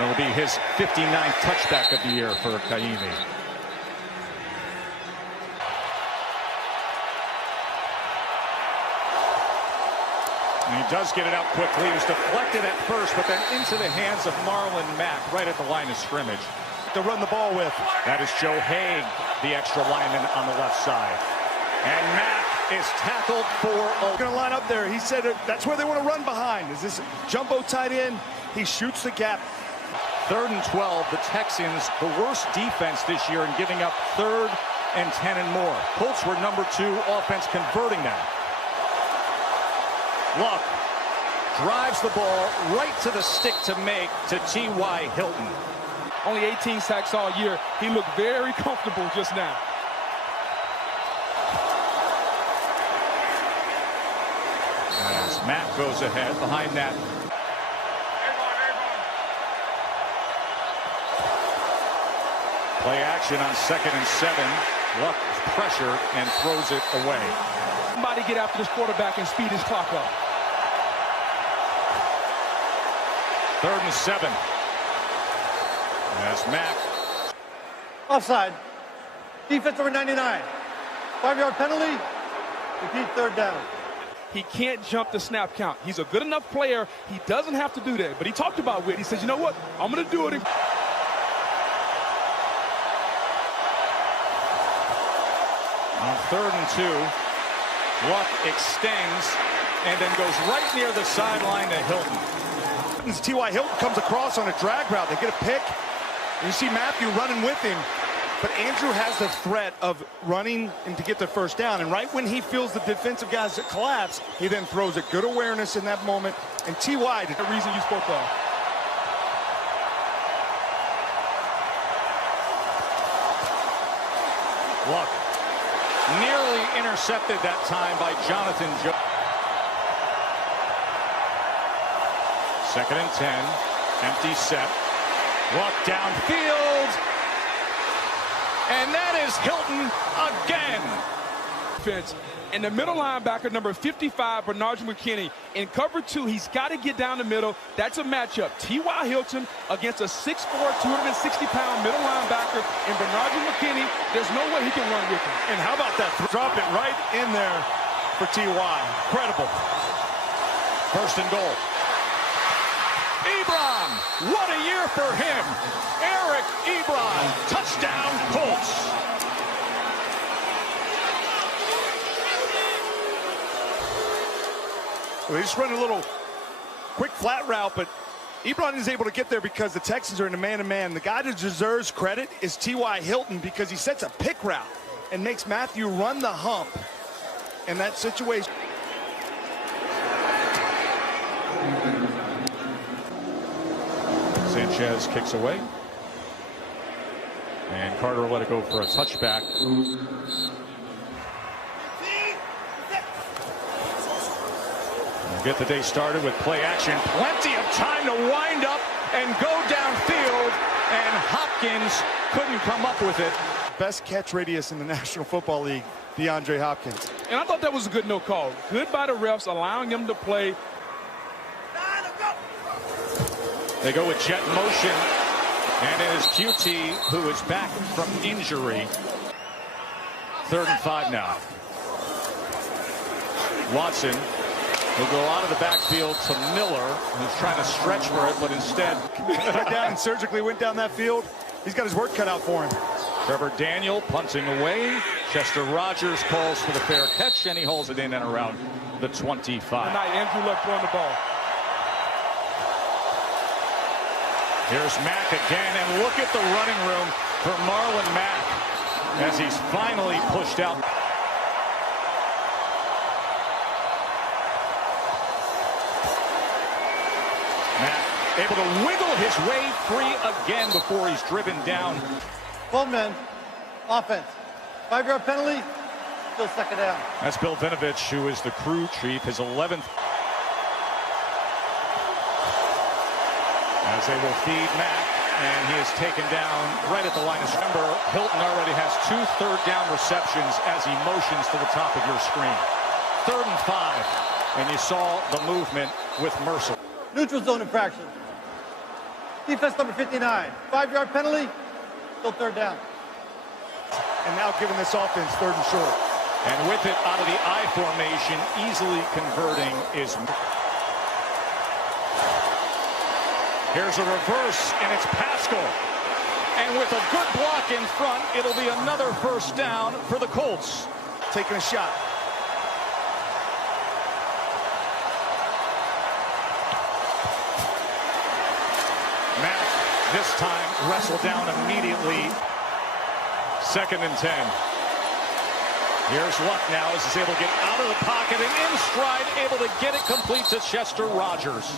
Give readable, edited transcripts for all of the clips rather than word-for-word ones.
And it'll be his 59th touchback of the year for Kaimi. And he does get it out quickly. He was deflected at first, but then into the hands of Marlon Mack right at the line of scrimmage. To run the ball with. That is Joe Haig, the extra lineman on the left side. And Mack is tackled for a... Going to line up there. He said that's where they want to run behind. Is this jumbo tight end? He shoots the gap. 3rd and 12. The Texans, the worst defense this year in giving up 3rd and 10 and more. Colts were number 2 offense converting that. Luck drives the ball right to the stick to make to T.Y. Hilton. Only 18 sacks all year. He looked very comfortable just now. As Matt goes ahead behind that. Play action on 2nd and 7. Luck is pressured and throws it away. Somebody get after this quarterback and speed his clock up. 3rd and 7. As Mack. Offside. Defense over 99. 5-yard penalty. Repeat 3rd down. He can't jump the snap count. He's a good enough player. He doesn't have to do that. But he talked about Witten. He says, you know what? I'm going to do it. On 3rd and 2, Luck extends and then goes right near the sideline to Hilton. T.Y. Hilton comes across on a drag route. They get a pick. And you see Matthew running with him. But Andrew has the threat of running and to get the 1st down. And right when he feels the defensive guys collapse, he then throws it. Good awareness in that moment. And T.Y. The reason you spoke of. Luck nearly intercepted that time by Jonathan Jones. 2nd and 10. Empty set. Luck downfield. And that is Hilton again. Defense. And the middle linebacker, number 55, Bernard McKinney. In cover 2, he's got to get down the middle. That's a matchup. T.Y. Hilton against a 6'4", 260-pound middle linebacker. And Bernard McKinney, there's no way he can run with him. And how about that? Drop it right in there for T.Y. Incredible. 1st and goal. Ebron, what a year for him. Eric Ebron, touchdown Colts. So they just run a little quick flat route, but Ebron is able to get there because the Texans are in a man-to-man. The guy that deserves credit is T.Y. Hilton because he sets a pick route and makes Matthew run the hump in that situation. Sanchez kicks away. And Carter let it go for a touchback. We'll get the day started with play action. Plenty of time to wind up and go downfield. And Hopkins couldn't come up with it. Best catch radius in the National Football League, DeAndre Hopkins. And I thought that was a good no call. Good by the refs, allowing him to play. They go with jet motion, and it is QT who is back from injury. 3rd and 5 now. Watson will go out of the backfield to Miller, who's trying to stretch for it, but instead went down and surgically went down that field. He's got his work cut out for him. Trevor Daniel punting away. Chester Rogers calls for the fair catch, and he holds it in and around the 25. Tonight, Andrew Luck throwing the ball. Here's Mack again, and look at the running room for Marlon Mack as he's finally pushed out. Mack able to wiggle his way free again before he's driven down. 12 men, offense. 5-yard penalty, still 2nd down. That's Bill Vinovich, who is the crew chief, his 11th. As they will feed Mack, and he is taken down right at the line of scrimmage. Hilton already has 2 third-down receptions as he motions to the top of your screen. 3rd and 5, and you saw the movement with Mercer. Neutral zone infraction. Defense number 59. 5-yard penalty. Still third down. And now giving this offense third and short. And with it out of the I formation, easily converting is... Here's a reverse, and it's Pascal. And with a good block in front, it'll be another first down for the Colts. Taking a shot. Mack, this time, wrestled down immediately. 2nd and 10. Here's Luck now as he's able to get out of the pocket and in stride, able to get it complete to Chester Rogers.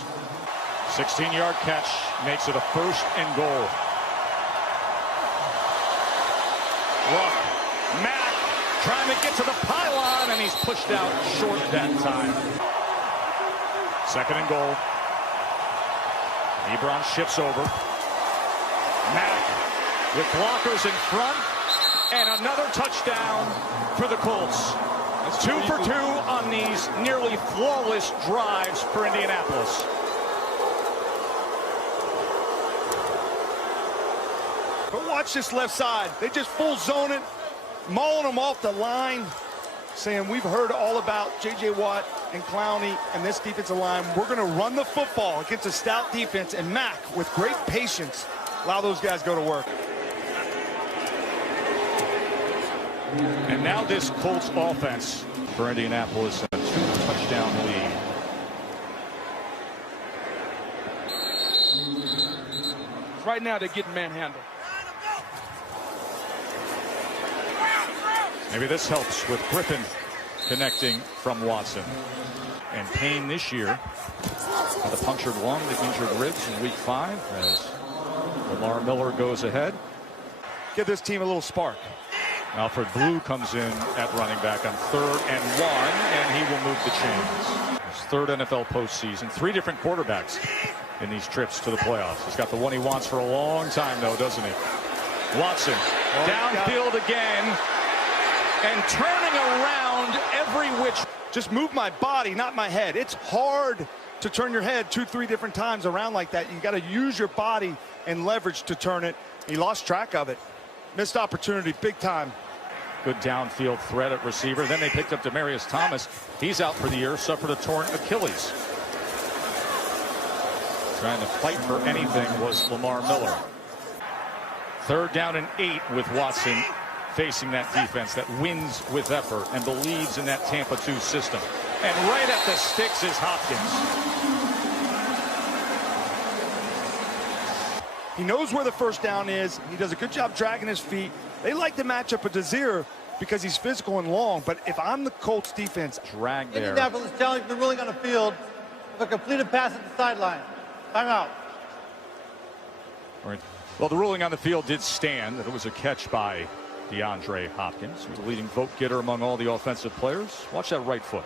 16-yard catch makes it a 1st and goal. Luck, Mack trying to get to the pylon, and he's pushed out short that time. 2nd and goal. Ebron shifts over. Mack with blockers in front, and another touchdown for the Colts. That's 2 for 2 on these nearly flawless drives for Indianapolis. But watch this left side. They just full zone it, mauling them off the line, saying we've heard all about J.J. Watt and Clowney and this defensive line. We're going to run the football against a stout defense, and Mack, with great patience, allow those guys to go to work. And now this Colts offense for Indianapolis, a 2-touchdown lead. Right now they're getting manhandled. Maybe this helps with Griffin connecting from Watson. And Payne this year with a punctured lung, the injured ribs in week 5 as Lamar Miller goes ahead. Give this team a little spark. Alfred Blue comes in at running back on 3rd and 1, and he will move the chains. His 3rd NFL postseason. 3 different quarterbacks in these trips to the playoffs. He's got the one he wants for a long time, though, doesn't he? Watson, downfield again, and turning around every which... Just move my body, not my head. It's hard to turn your head 2-3 different times around like that. You got to use your body and leverage to turn it. He lost track of it. Missed opportunity, big time. Good downfield threat at receiver. Then they picked up Demaryius Thomas. He's out for the year, suffered a torn Achilles. Trying to fight for anything was Lamar Miller. 3rd down and 8 with Watson facing that defense that wins with effort and believes in that Tampa 2 system. And right at the sticks is Hopkins. He knows where the first down is. He does a good job dragging his feet. They like to match up with Desir because he's physical and long. But if I'm the Colts defense, drag there. Indianapolis challenged the ruling on the field of a completed pass at the sideline. Timeout. Well, the ruling on the field did stand that it was a catch by DeAndre Hopkins, who's the leading vote getter among all the offensive players. Watch that right foot.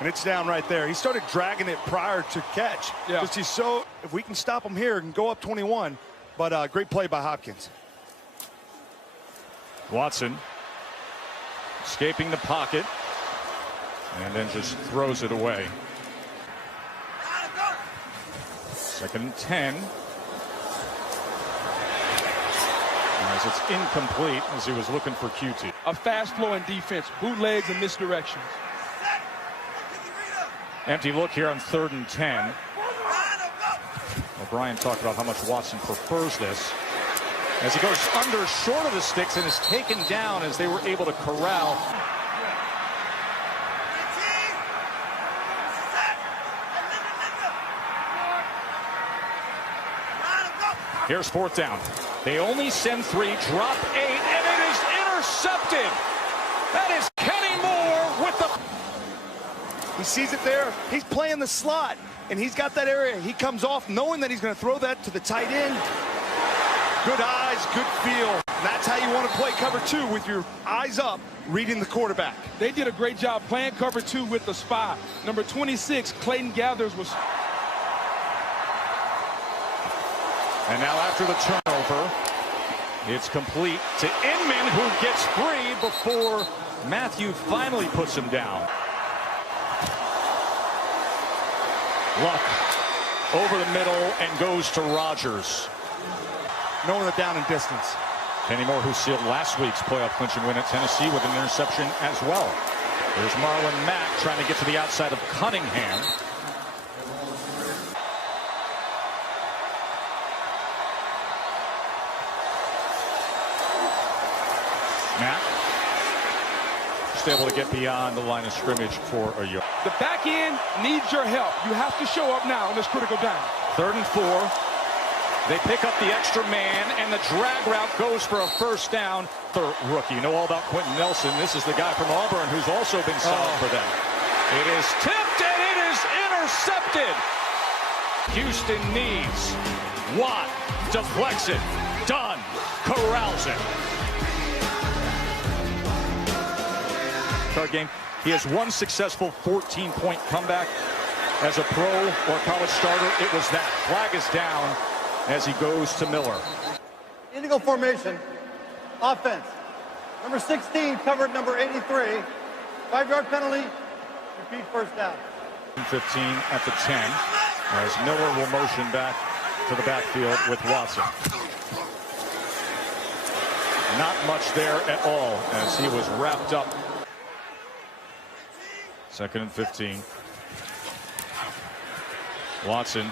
And it's down right there. He started dragging it prior to catch. Yeah. Just he's so, if we can stop him here and go up 21, but great play by Hopkins. Watson escaping the pocket and then just throws it away. 2nd and 10. As it's incomplete as he was looking for QT. A fast-flowing defense, bootlegs and misdirections. Empty look here on 3rd and 10. O'Brien talked about how much Watson prefers this. As he goes under short of the sticks and is taken down as they were able to corral. Here's 4th down. They only send 3, drop 8, and it is intercepted. That is Kenny Moore with the... He sees it there. He's playing the slot, and he's got that area. He comes off knowing that he's going to throw that to the tight end. Good eyes, good feel. That's how you want to play cover 2, with your eyes up, reading the quarterback. They did a great job playing cover 2 with the spy. Number 26, Clayton Gathers was... And now after the turnover, it's complete to Inman, who gets free before Matthew finally puts him down. Luck over the middle and goes to Rodgers. Knowing the down and distance. Kenny Moore, who sealed last week's playoff clinching win at Tennessee with an interception as well. There's Marlon Mack trying to get to the outside of Cunningham. Mack just able to get beyond the line of scrimmage for a yard. The back end needs your help. You have to show up now on this critical down. 3rd and 4. They pick up the extra man, and the drag route goes for a first down. The rookie. You know all about Quentin Nelson. This is the guy from Auburn who's also been solid for them. It is tipped, and it is intercepted. Houston needs Watt. Deflects it. Done. Corrals it. Game. He has one successful 14-point comeback as a pro or college starter. It was that. Flag is down as he goes to Miller. Indigo formation. Offense. Number 16 covered number 83. 5-yard penalty. Repeat first down. 15 at the 10 as Miller will motion back to the backfield with Watson. Not much there at all as he was wrapped up. 2nd and 15. Watson,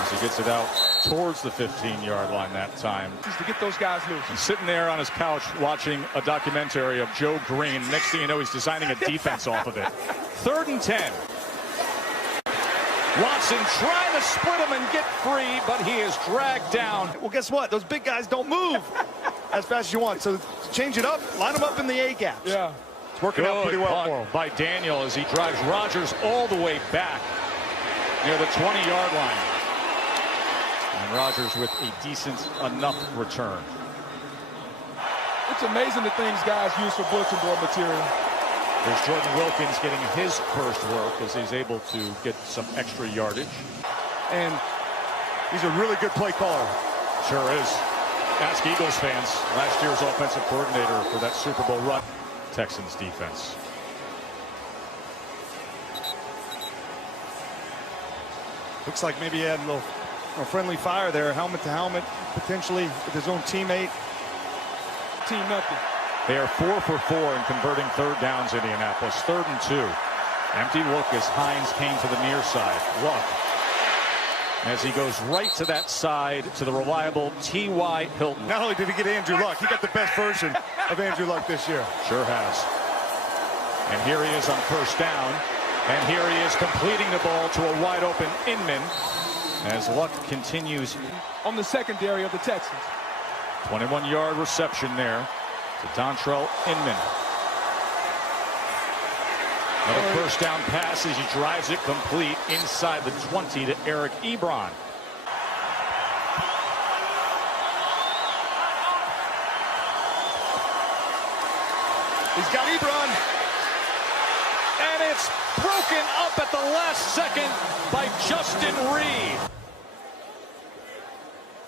as he gets it out towards the 15-yard line that time. Just to get those guys loose. He's sitting there on his couch watching a documentary of Joe Green. Next thing you know, he's designing a defense off of it. 3rd and 10. Watson trying to split him and get free, but he is dragged down. Well, guess what? Those big guys don't move as fast as you want. So change it up, line them up in the A gaps. Yeah. It's working out pretty well for him. By Daniel as he drives Rodgers all the way back near the 20-yard line. And Rodgers with a decent enough return. It's amazing the things guys use for bulletin board material. There's Jordan Wilkins getting his first work as he's able to get some extra yardage. And he's a really good play caller. Sure is. Ask Eagles fans, last year's offensive coordinator for that Super Bowl run. Texans defense. Looks like maybe he had a little friendly fire there, helmet to helmet, potentially with his own teammate. Team nothing. They are 4 for 4 in converting 3rd downs, Indianapolis. 3rd and 2. Empty look as Hines came to the near side. Luck as he goes right to that side to the reliable T.Y. Hilton. Not only did he get Andrew Luck, he got the best version of Andrew Luck this year. Sure has. And here he is on 1st down. And here he is completing the ball to a wide open Inman as Luck continues on the secondary of the Texans. 21-yard reception there to Dontrell Inman. Another 1st down pass as he drives it complete inside the 20 to Eric Ebron. He's got Ebron. And it's broken up at the last second by Justin Reed.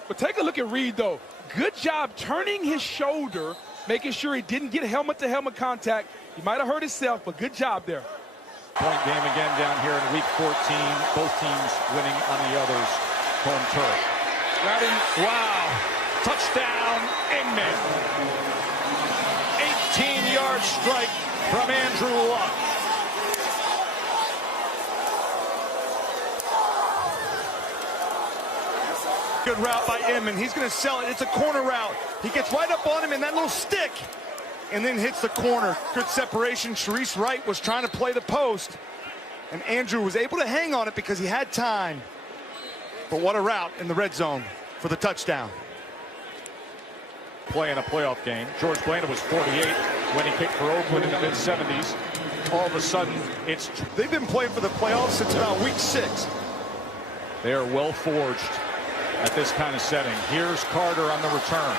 But take a look at Reed, though. Good job turning his shoulder, making sure he didn't get helmet-to-helmet contact. He might have hurt himself, but good job there. Point game again down here in week 14. Both teams winning on the other's home turf. Right in. Wow. Touchdown, Inman. 18-yard strike from Andrew Luck. Good route by Inman. He's going to sell it. It's a corner route. He gets right up on him in that little stick and then hits the corner. Good separation. Sharice Wright was trying to play the post, and Andrew was able to hang on it because he had time. But what a route in the red zone for the touchdown. Play in a playoff game. George Blanda was 48 when he kicked for Oakland in the mid-70s. All of a sudden, they've been playing for the playoffs since about week 6. They are well forged at this kind of setting. Here's Carter on the return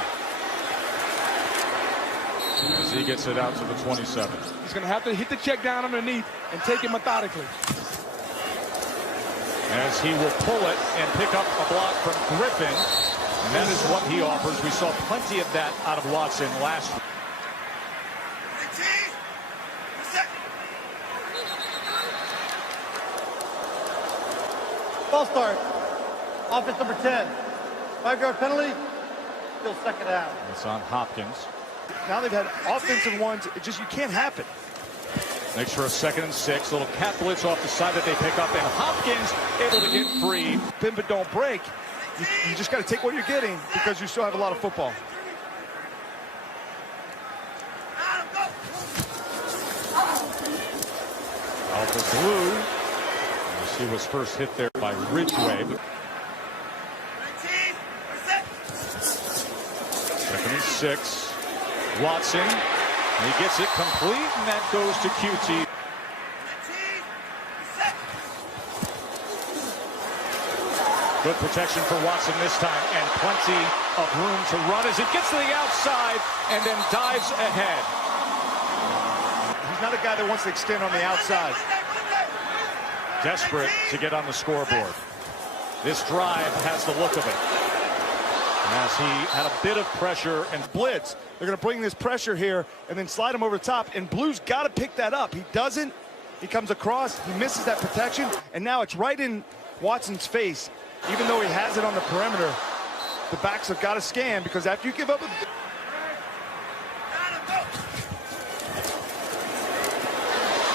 as he gets it out to the 27. He's going to have to hit the check down underneath and take it methodically. As he will pull it and pick up a block from Griffin. And that is what he offers. We saw plenty of that out of Watson last week. False start. Offense number 10. 5-yard penalty. Still second down. It's on Hopkins. Now they've had offensive ones. It just, you can't happen. Makes for a 2nd and 6. Little cat blitz off the side that they pick up, and Hopkins able to get free. Bend but don't break. You just got to take what you're getting because you still have a lot of football. Out for Blue. He was first hit there by Ridgeway. 2nd and 6. Watson. He gets it complete, and that goes to QT. Good protection for Watson this time, and plenty of room to run as it gets to the outside and then dives ahead. He's not a guy that wants to extend on the outside. Desperate to get on the scoreboard. This drive has the look of it, as he had a bit of pressure and blitz. They're going to bring this pressure here and then slide him over the top, and Blue's got to pick that up. He doesn't. He comes across, he misses that protection, and now it's right in Watson's face. Even though he has it on the perimeter, the backs have got to scan, because after you give up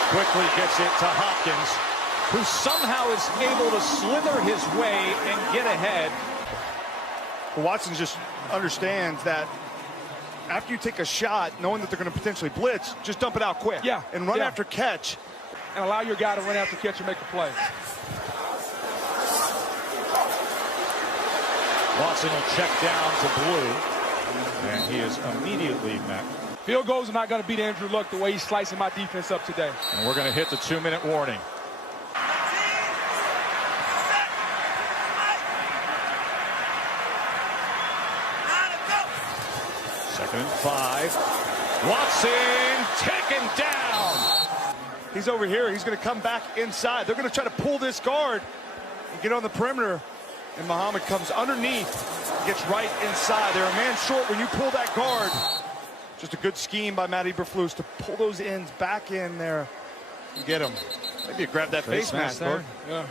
quickly gets it to Hopkins, who somehow is able to slither his way and get ahead. Watson just understands that after you take a shot, knowing that they're going to potentially blitz, just dump it out quick. Yeah. And run after catch. And allow your guy to run after catch and make a play. Watson will check down to Blue, and he is immediately met. Field goals are not going to beat Andrew Luck the way he's slicing my defense up today. And we're going to hit the 2-minute warning. Second and 5. Watson taken down. He's over here. He's going to come back inside. They're going to try to pull this guard and get on the perimeter. And Muhammad comes underneath, gets right inside. They're a man short when you pull that guard. Just a good scheme by Matt Eberflus to pull those ends back in there and get him. Maybe you grab that face mask there. Yeah.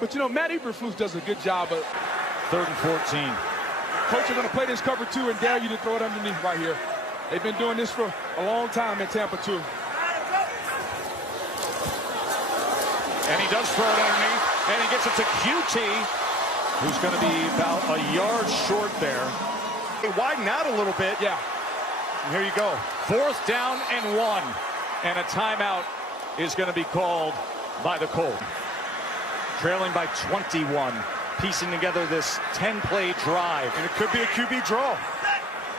But you know, Matt Eberflus does a good job of 3rd and 14. Coach are going to play this cover 2 and dare you to throw it underneath right here. They've been doing this for a long time in Tampa 2. And he does throw it underneath, and he gets it to QT, who's going to be about a yard short there. They widen out a little bit. Yeah. And here you go. 4th down and 1. And a timeout is going to be called by the Colts. Trailing by 21, piecing together this 10-play drive. And it could be a QB draw.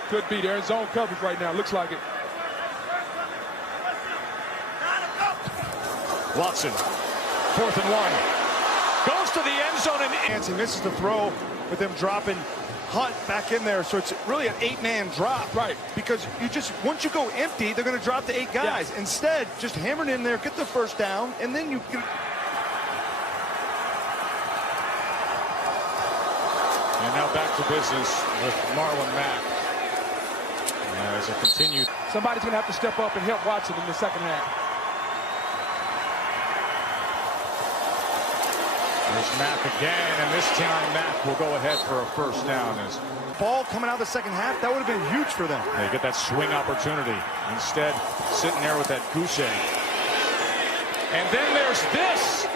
Could be. They're in zone coverage right now. Looks like it. Watson, 4th and 1. Goes to the end zone and He misses the throw with them dropping Hunt back in there. So it's really an 8-man drop. Right. Because you just, once you go empty, they're going to drop the 8 guys. Yeah. Instead, just hammer it in there, get the first down, and then you can. And now back to business with Marlon Mack. As it continued. Somebody's going to have to step up and help Watson in the second half. There's Mack again, and this time Mack will go ahead for a first down. As ball coming out of the second half, that would have been huge for them. They get that swing opportunity. Instead, sitting there with that goose egg. And then there's this,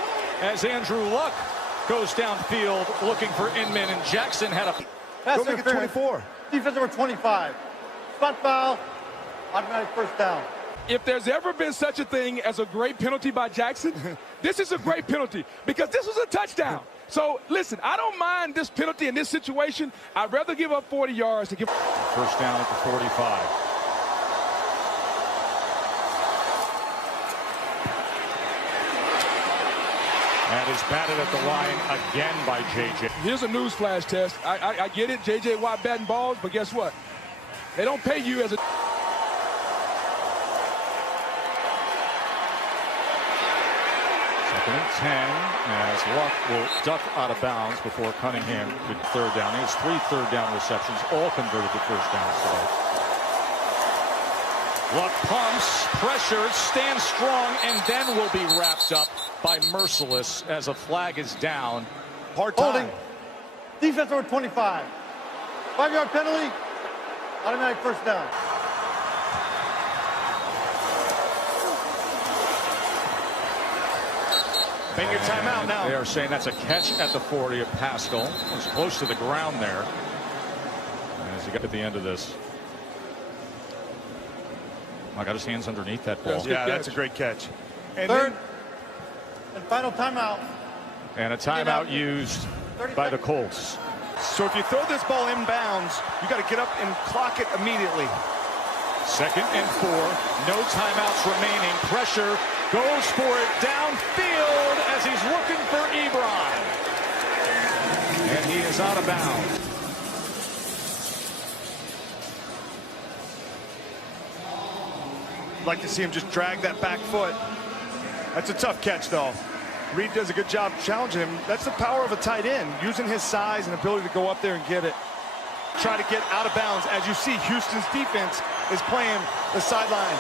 as Andrew Luck goes downfield looking for Inman, and Jackson had a... Go make it 24. Defense number 25. Spot foul. Automatic first down. If there's ever been such a thing as a great penalty by Jackson, this is a great penalty because this was a touchdown. So, listen, I don't mind this penalty in this situation. I'd rather give up 40 yards to give... First down at the 45. That is batted at the line again by J.J. Here's a newsflash test. I get it, J.J. Watt batting balls, but guess what? They don't pay you as a... Second and 10, as Luck will duck out of bounds before Cunningham with 3rd down. He has 3 third down receptions, all converted to first downs today. Luck pumps, pressure, stands strong, and then will be wrapped up by Merciless as a flag is down. Hard time. Holding. Defense over 25. 5-yard penalty. Automatic first down. Make your timeout now. They are saying that's a catch at the 40 of Pascal. It was close to the ground there. As he got at the end of this. I got his hands underneath that ball. Yeah, that's a great catch. And Third and final timeout. And a timeout used by the Colts. So if you throw this ball inbounds, you got to get up and clock it immediately. 2nd and 4. No timeouts remaining. Pressure goes for it downfield as he's looking for Ebron. And he is out of bounds. I'd like to see him just drag that back foot. That's a tough catch, though. Reed does a good job challenging him. That's the power of a tight end, using his size and ability to go up there and get it. Try to get out of bounds. As you see, Houston's defense is playing the sideline.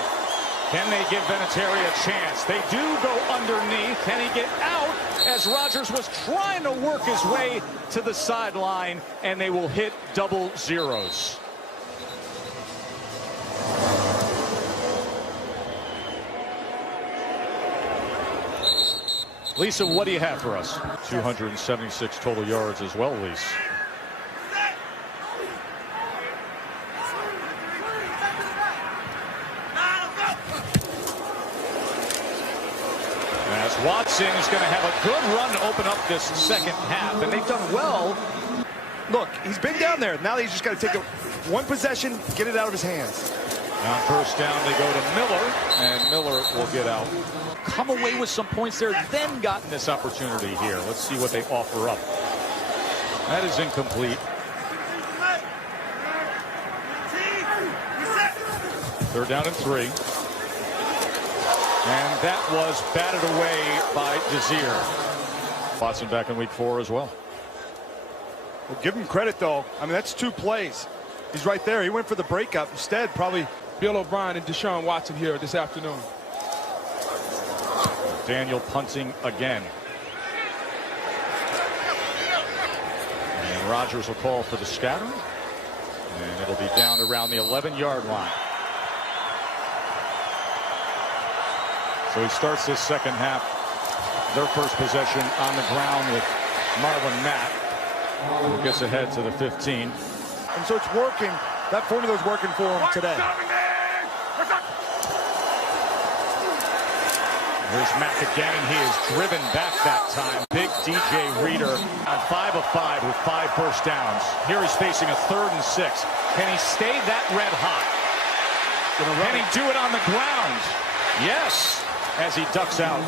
Can they give Vinatieri a chance? They do go underneath. Can he get out as Rodgers was trying to work his way to the sideline, and they will hit double zeros. Lisa, what do you have for us? 276 total yards as well, Lisa. As Watson is going to have a good run to open up this second half, and they've done well. Look, he's been down there. Now he's just got to take one possession, get it out of his hands. On first down, they go to Miller, and Miller will get out. Come away with some points there, then gotten this opportunity here. Let's see what they offer up. That is incomplete. 3rd down and 3. And that was batted away by Desir. Watson back in week 4 as well. Well, give him credit, though. I mean, that's 2 plays. He's right there. He went for the breakup. Instead, probably Bill O'Brien and Deshaun Watson here this afternoon. Daniel punting again. And Rodgers will call for the scatter. And it'll be down around the 11-yard line. So he starts this second half. Their first possession on the ground with Marlon Mack, who gets ahead to the 15. And so it's working. That formula is working for him today. Here's Mack again, and he is driven back that time. Big DJ Reader on 5 of 5 with 5 first downs. Here he's facing a 3rd and 6. Can he stay that red hot? Can he do it on the ground? Yes, as he ducks out.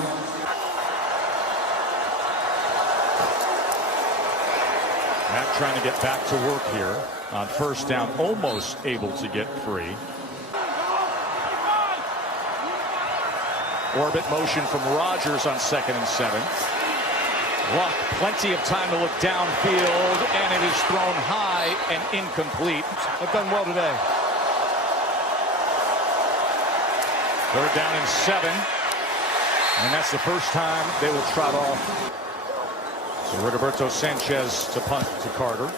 Mack trying to get back to work here on first down, almost able to get free. Orbit motion from Rodgers on 2nd and 7. Luck, plenty of time to look downfield, and it is thrown high and incomplete. They've done well today. 3rd down and 7. And that's the first time they will trot off. So Rigoberto Sanchez to punt to Carter.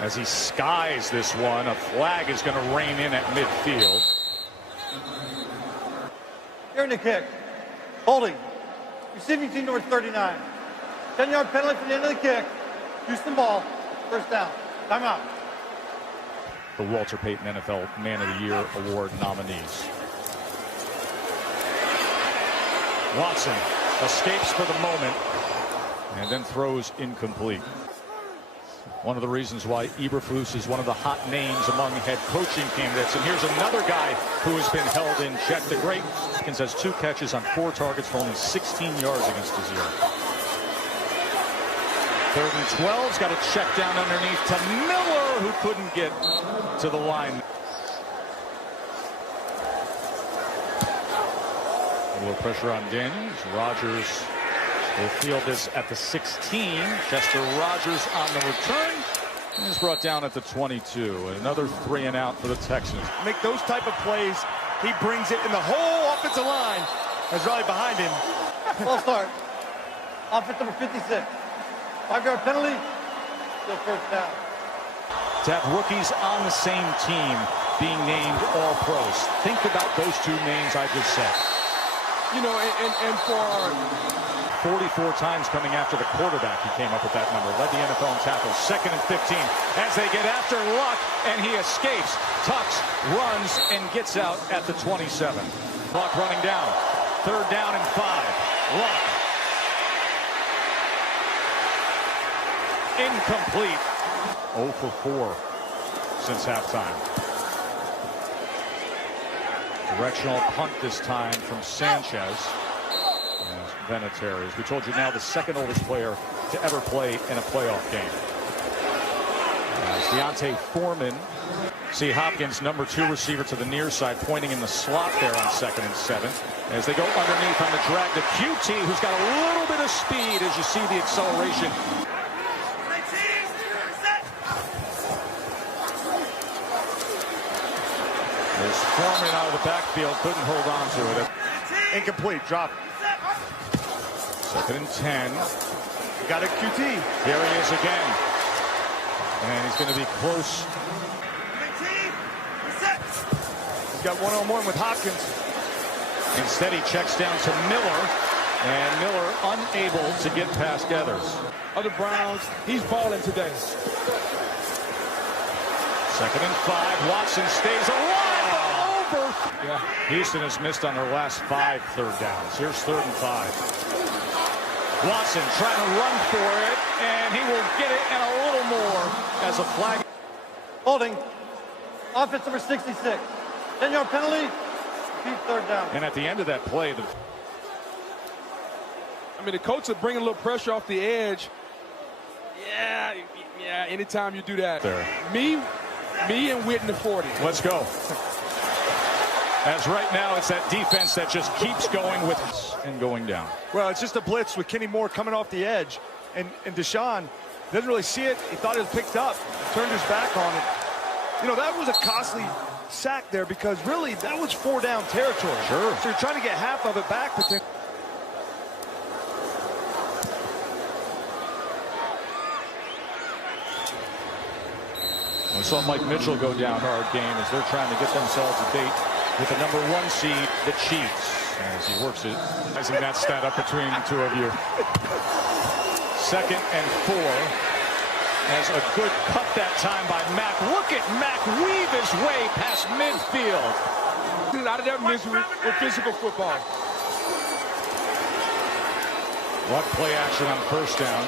As he skies this one, a flag is going to rein in at midfield. Here in the kick. Holding. Receiving team number 39. 10-yard penalty for the end of the kick. Houston ball. First down. Timeout. The Walter Payton NFL Man of the Year Award nominees. Watson escapes for the moment and then throws incomplete. One of the reasons why Eberflus is one of the hot names among head coaching candidates. And here's another guy who has been held in check. The great Hopkins has 2 catches on 4 targets for only 16 yards against Desir. 3rd and 12's got a check down underneath to Miller, who couldn't get to the line. A little pressure on Daniels. Rodgers will field this at the 16. Chester Rodgers on the return. And is brought down at the 22. Another 3 and out for the Texans. Make those type of plays He brings it, and the whole offensive line is rallied behind him. False start. Offense number 56. 5-yard penalty. Still first down. To have rookies on the same team being named All-Pros. Think about those two names I just said. You know, and for 44 times coming after the quarterback, he came up with that number. Led the NFL in tackles. 2nd and 15 as they get after Luck, and he escapes, tucks, runs, and gets out at the 27. Luck running down. 3rd down and 5. Luck. Incomplete. 0 for 4 since halftime. Directional punt this time from Sanchez. As Vinatieri, as we told you, now the 2nd oldest player to ever play in a playoff game. As Deontay Foreman. See Hopkins, number 2 receiver to the near side, pointing in the slot there on 2nd and 7. As they go underneath on the drag to QT, who's got a little bit of speed as you see the acceleration. There's Foreman out of the backfield, couldn't hold on to it. Incomplete, drop. 2nd and 10. Got a QT. Here he is again. And he's going to be close. He's got one-on-one with Hopkins. Instead, he checks down to Miller. And Miller unable to get past Gathers. other Browns, he's balling today. 2nd and 5. Watson stays alive. Over. Yeah. Houston has missed on their last 5 third downs. Here's 3rd and 5. Watson trying to run for it, and he will get it and a little more as a flag. Holding. Offense number 66. 10-yard penalty. Keep 3rd down. And at the end of that play, the Colts are bringing a little pressure off the edge. Yeah, anytime you do that. There. Me and Witten at 40. Let's go. As right now, it's that defense that just keeps going with and going down. Well, it's just a blitz with Kenny Moore coming off the edge. And Deshaun doesn't really see it. He thought it was picked up, turned his back on it. You know, that was a costly sack there because really that was 4-down territory. Sure. So you're trying to get half of it back, but then we saw Mike Mitchell go down hard game as they're trying to get themselves a date with the #1 seed, the Chiefs, as he works it. Rising that stat up between the two of you. 2nd and 4. As a good cut that time by Mack. Look at Mack weave his way past midfield. He's out of that misery with physical football. Luck play action on 1st down.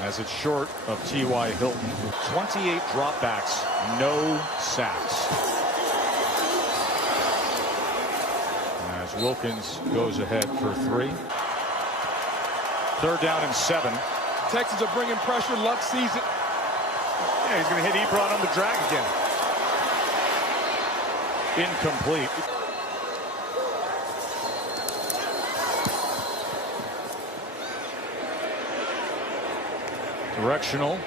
As it's short of T.Y. Hilton. 28 dropbacks, no sacks. As Wilkins goes ahead for 3. 3rd down and 7. Texans are bringing pressure. Luck sees it. yeah, he's going to hit Ebron on the drag again. Incomplete. Directional.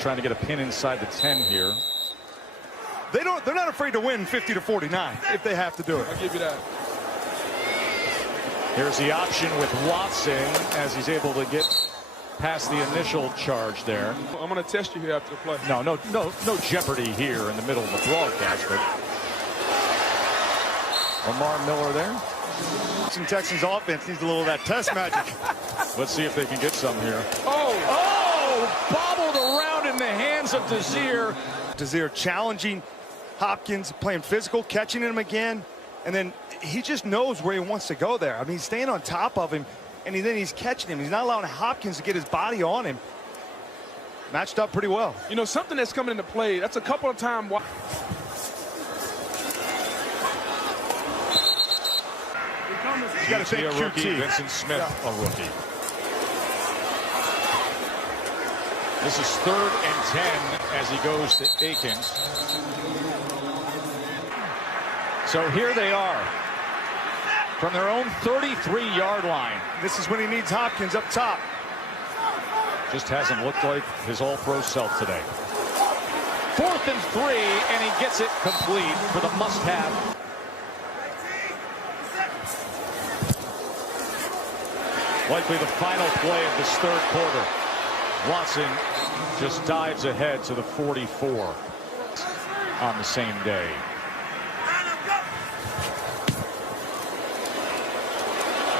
Trying to get a pin inside the 10 here. They're not afraid to win 50-49 if they have to do it. I'll give you that. Here's the option with Watson as he's able to get past the initial charge there. I'm going to test you here after the play. No jeopardy here in the middle of the broadcast, but Lamar Miller there. Some Texans offense needs a little of that test magic. Let's see if they can get some here. Oh! Bobbled around in the hands of Desir. Desir challenging Hopkins, playing physical, catching him again, and then he just knows where he wants to go there. I mean, he's staying on top of him, and then he's catching him. He's not allowing Hopkins to get his body on him. Matched up pretty well. You know, something that's coming into play, that's a couple of times. You got to think a rookie, QT. Vincent Smith, a rookie. This is 3rd and 10 as he goes to Akins. So here they are from their own 33-yard line. This is when he needs Hopkins up top. Just hasn't looked like his all-pro self today. 4th and 3, and he gets it complete for the must-have. Likely the final play of this third quarter. Watson just dives ahead to the 44 on the same day.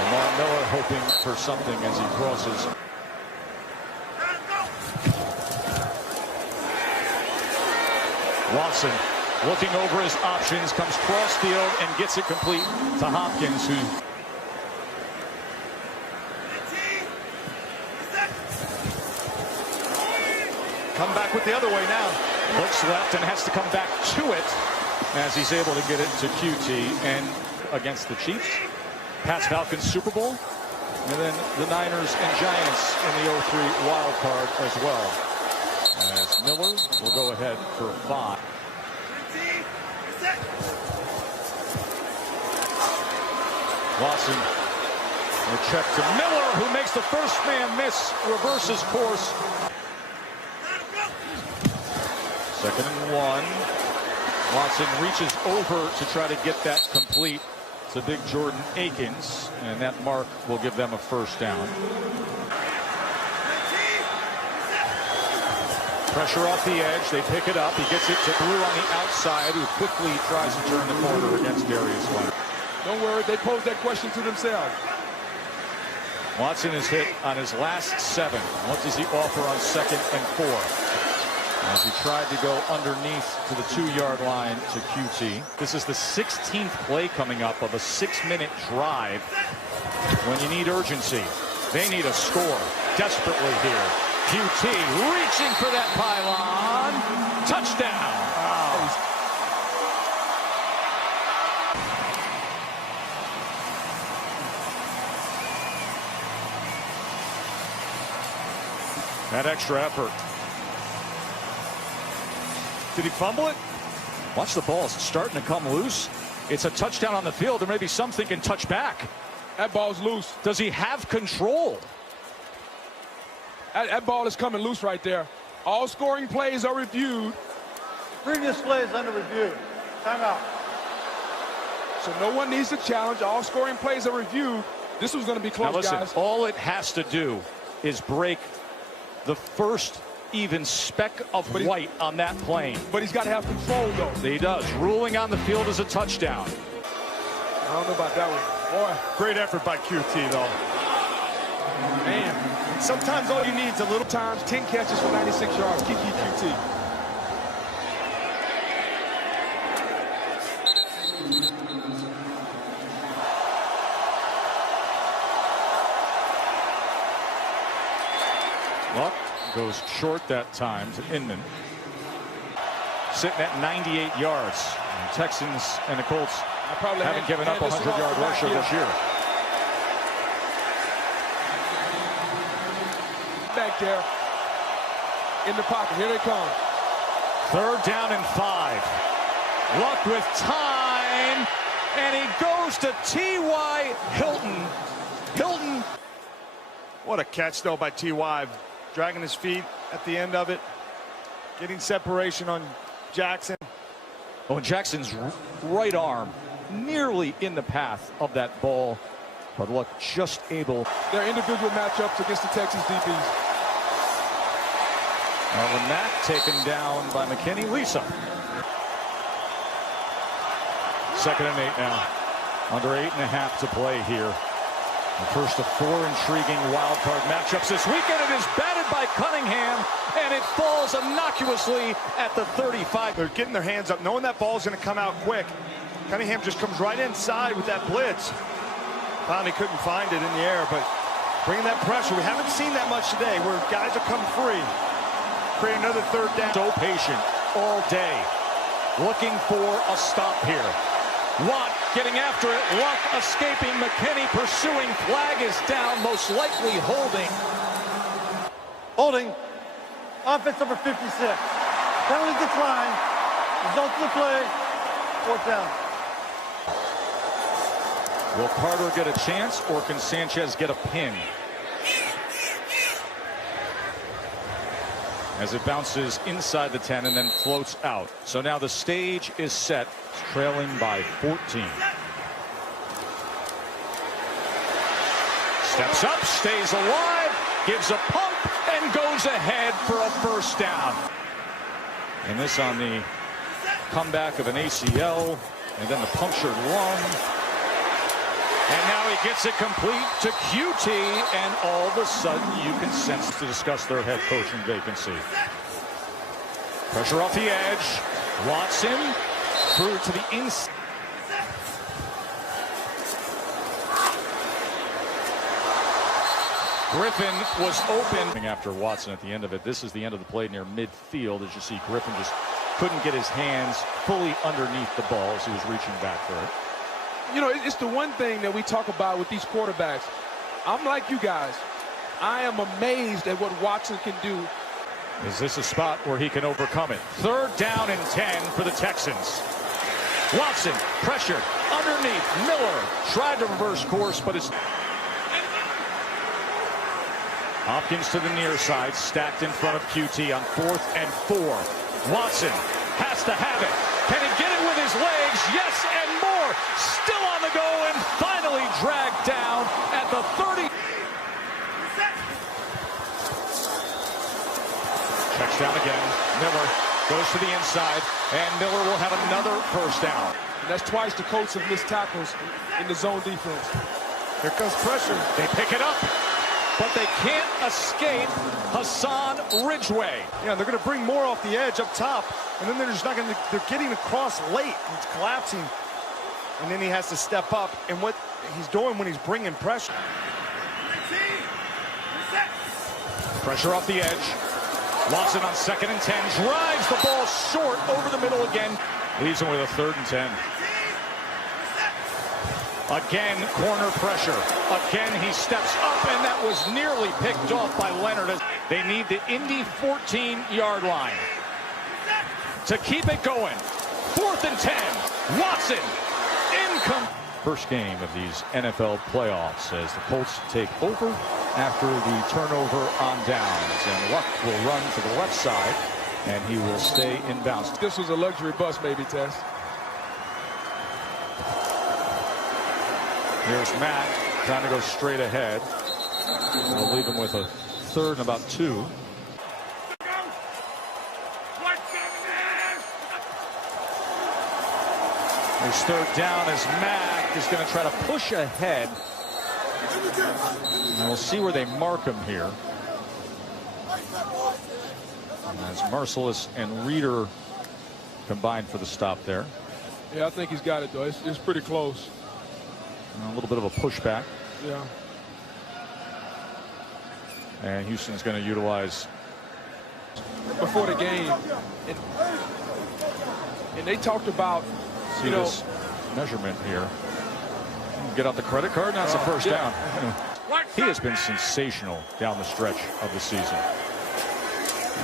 Lamar Miller hoping for something as he crosses. Watson looking over his options, comes cross field and gets it complete to Hopkins, who come back with the other way now. looks left and has to come back to it as he's able to get it to QT. And against the Chiefs, Pats Falcons Super Bowl, and then the Niners and Giants in the 0-3 wild card as well. As Miller will go ahead for 5. Watson will check to Miller, who makes the first man miss, reverses course. 2nd and 1. Watson reaches over to try to get that complete to big Jordan Akins, and that mark will give them a first down. Pressure off the edge, they pick it up. He gets it to Blue on the outside, who quickly tries to turn the corner against Darius Leonard. Don't worry, they pose that question to themselves. Watson is hit on his last 7. What does he offer on 2nd and 4? As he tried to go underneath to the 2-yard line to QT. This is the 16th play coming up of a 6-minute drive. When you need urgency, they need a score desperately here. QT reaching for that pylon. Touchdown. That extra effort. Did he fumble it? Watch the ball. It's starting to come loose. It's a touchdown on the field. There may be some thinking touch back. That ball's loose. Does he have control? That ball is coming loose right there. All scoring plays are reviewed. Previous plays under review. Timeout. So no one needs to challenge. All scoring plays are reviewed. This was going to be close, now listen, guys. all it has to do is break the first even speck of white on that plane. But he's got to have control, though. He does. Ruling on the field is a touchdown. I don't know about that one. Boy. Great effort by QT, though. Man. Sometimes all you need is a little times 10 catches for 96 yards. Kiki QT. Luck goes short that time to Inman. Sitting at 98 yards. And Texans and the Colts haven't given up a 100-yard rusher this year. Back there in the pocket. Here they come. 3rd down and 5. Luck with time, and he goes to T.Y. Hilton. Hilton. What a catch, though, by T.Y. Dragging his feet at the end of it. Getting separation on Jackson. Oh, and Jackson's right arm nearly in the path of that ball, but Luck just able. Their individual matchups against the Texans DBs. Marlon Mack taken down by McKinney. Lisa. 2nd and 8 now. Under 8.5 to play here. The first of 4 intriguing wild card matchups this weekend. It is batted by Cunningham, and it falls innocuously at the 35. They're getting their hands up, knowing that ball's going to come out quick. Cunningham just comes right inside with that blitz. Finally couldn't find it in the air, but bringing that pressure. We haven't seen that much today where guys are coming free. Create another 3rd down. So patient all day, looking for a stop here. Watt getting after it. Luck escaping. McKinney pursuing. Flag is down. Most likely holding. Holding. Offense number 56. Penalty decline. Result of the play. 4th down. Will Carter get a chance, or can Sanchez get a pin? As it bounces inside the 10 and then floats out. So now the stage is set, trailing by 14. Steps up, stays alive, gives a pump, and goes ahead for a first down. And this on the comeback of an ACL, and then the punctured lung. And now he gets it complete to QT, and all of a sudden you can sense to discuss their head coaching vacancy. Pressure off the edge. Watson through to the inside. Griffin was open after Watson at the end of it. This is the end of the play near midfield. As you see, Griffin just couldn't get his hands fully underneath the ball as he was reaching back for it. You know, it's the one thing that we talk about with these quarterbacks. I'm like you guys. I am amazed at what Watson can do. Is this a spot where he can overcome it? 3rd down and 10 for the Texans. Watson pressured underneath. Miller tried to reverse course, but it's... Hopkins to the near side, stacked in front of QT on 4th and 4. Watson has to have it. Can he get it with his legs? Yes, and more. Still on the go and finally dragged down at the 30. Checks down again. Miller goes to the inside, and Miller will have another first down. And that's twice the Colts have missed tackles in the zone defense. Here comes pressure. They pick it up, but they can't escape Hassan Ridgeway. Yeah, they're going to bring more off the edge up top, and then they're just not going to, they're getting across late. It's collapsing, and then he has to step up. And what he's doing when he's bringing pressure. Pressure off the edge. Watson on 2nd and 10, drives the ball short over the middle again. Leaves him with a 3rd and 10. Again, corner pressure. Again, he steps up, and that was nearly picked off by Leonard. They need the Indy 14-yard line to keep it going. 4th and 10. Watson, income. First game of these NFL playoffs as the Colts take over after the turnover on downs. And Luck will run to the left side, and he will stay in bounds. This was a luxury bus, maybe, Tess. Here's Matt trying to go straight ahead. We'll leave him with a 3rd and about 2. There's 3rd down as Mack is going to try to push ahead. And we'll see where they mark him here. And as Merciless and Reeder combined for the stop there. Yeah, I think he's got it, though. It's pretty close. And a little bit of a pushback. Yeah. And Houston's going to utilize. Before the game. And they talked about, See this measurement here. Get out the credit card. That's a first down. He has been sensational down the stretch of the season.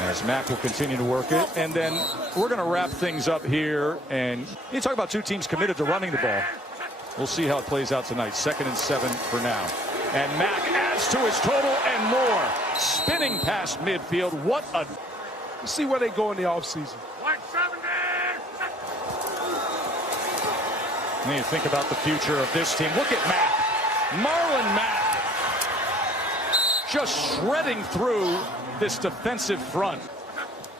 As Mack will continue to work it. And then we're going to wrap things up here. And you talk about two teams committed to running the ball. We'll see how it plays out tonight. 2nd and 7 for now. And Mack adds to his total and more. Spinning past midfield. What a... Let's see where they go in the offseason. And you think about the future of this team. Look at Mack. Marlon Mack. Just shredding through this defensive front.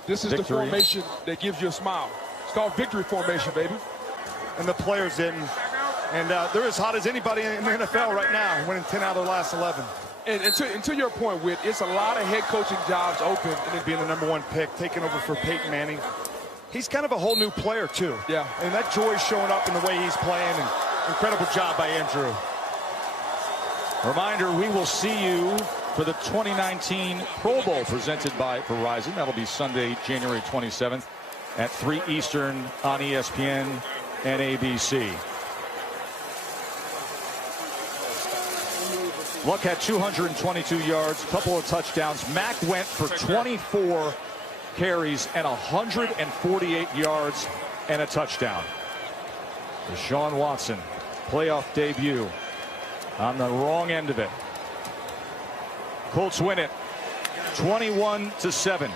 This is Victory. the formation that gives you a smile. It's called victory formation, baby. And the players didn't. And they're as hot as anybody in the NFL right now, winning 10 out of the last 11. And to your point, Whit, it's a lot of head coaching jobs open. And then being the #1 pick, taking over for Peyton Manning. He's kind of a whole new player, too. Yeah. And that joy's showing up in the way he's playing. And incredible job by Andrew. Reminder, we will see you for the 2019 Pro Bowl presented by Verizon. That'll be Sunday, January 27th at 3 Eastern on ESPN and ABC. Luck had 222 yards, a couple of touchdowns. Mack went for 24 carries and 148 yards and a touchdown. Deshaun Watson, playoff debut on the wrong end of it. Colts win it 21-7.